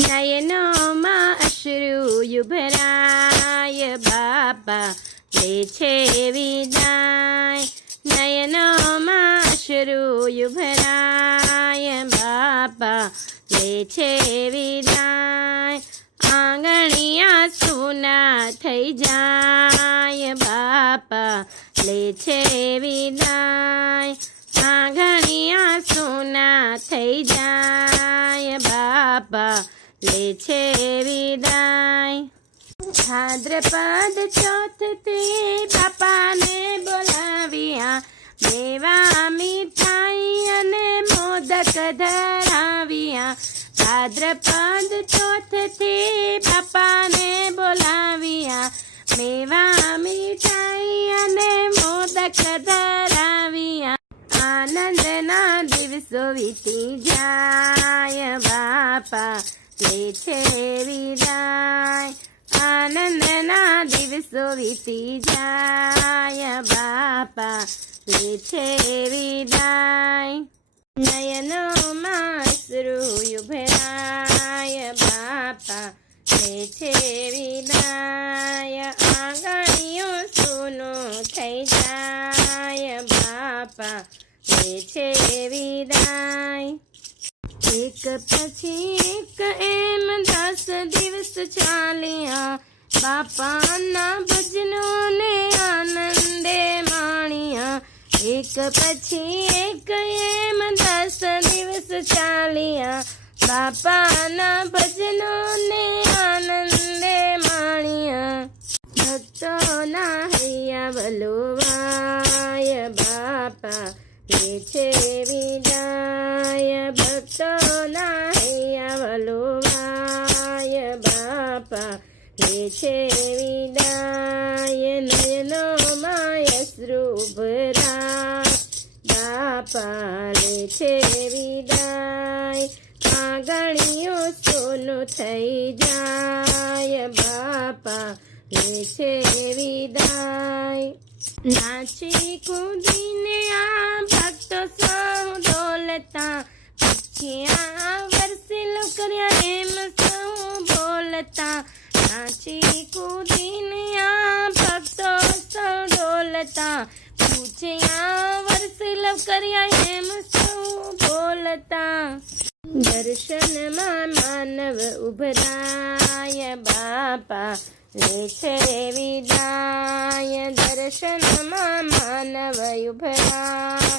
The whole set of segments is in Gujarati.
નયનોમાં અશ્રુ ભરાય, બાપા લે છે વિદાય. નયનોમાં અશ્રુ ભરાય, બાપા લે છે વિદાય. આંગણિયા સૂના થઈ જાય, બાપા લે છે વિદાય. આંગણિયા સૂના થઈ જાય, બાપા લે છે વિદાય. ભાદ્રપદ ચોથથી બાપાને બોલાવ્યા, મેવા મીઠાઈ અને મોદક ધરાવ્યા. ભાદ્રપદ ચોથથી બાપાને બોલાવ્યા, મેવા મીઠાઈ અને મોદક ધરાવ્યા. આનંદના દિવસો વીતી જાય, બાપા લે છે વિદાય. આનંદના દિવસો વીતી જાય, બાપા લે છે વિદાય. નયનોમાં અશ્રુ ભરાય, બાપા લે છે વિદાય. આંગણીઓ સૂનું થઈ જાય, બાપા લે છે વિદાય. એક પછી એક એમ 10 દિવસ ચાલ્યા, બાપાના ભજનોને આનંદે માણ્યા. એક પછી એક એમ 10 દિવસ ચાલ્યા, બાપાના ભજનોને આનંદે માણ્યા. ભક્તોના હૈયા વલોવાય, બાપા લે છે વિદાય. ભક્તોના હૈયા વલોવાય, બાપા લે છે વિદાય. નયનોમાં અશ્રુ ભરાય, બાપા લે છે વિદાય. આંગણીઓ સોનું થઈ જાય, બાપા લે છે વિદાય. નાચી કૂદીને આ ભક્તો સૌ ડોલતા, પક્ષિયા વરસેલો કર્યા એમ સૌ બોલતા. નાચી કૂદીને આ ભક્તો સૌ ડોલતા, પૂછ્યા વરસેલો કર્યા એમ સૌ બોલતા. દર્શનમાં માનવ ઉભરાય, બાપા લે છે વિદાય. દર્શનમાં માનવ ઉભરાય,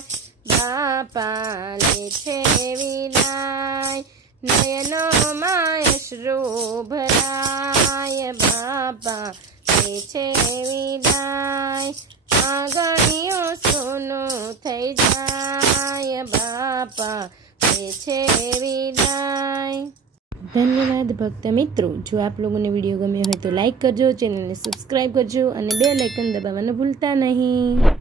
બાપા લે છે વિદાય. નયનોમાં અશ્રુ ભરાય, બાપા લે છે વિદાય. આંગણીઓ સોનું થઈ જાય, બાપા લે છે વિદાય. ધન્યવાદ ભક્ત મિત્રો. જો આપ લોકોને વિડીયો ગમ્યો હોય તો લાઈક કરજો, ચેનલને સબસ્ક્રાઈબ કરજો અને બેલ આઇકન દબાવવાનું ભૂલતા નહીં.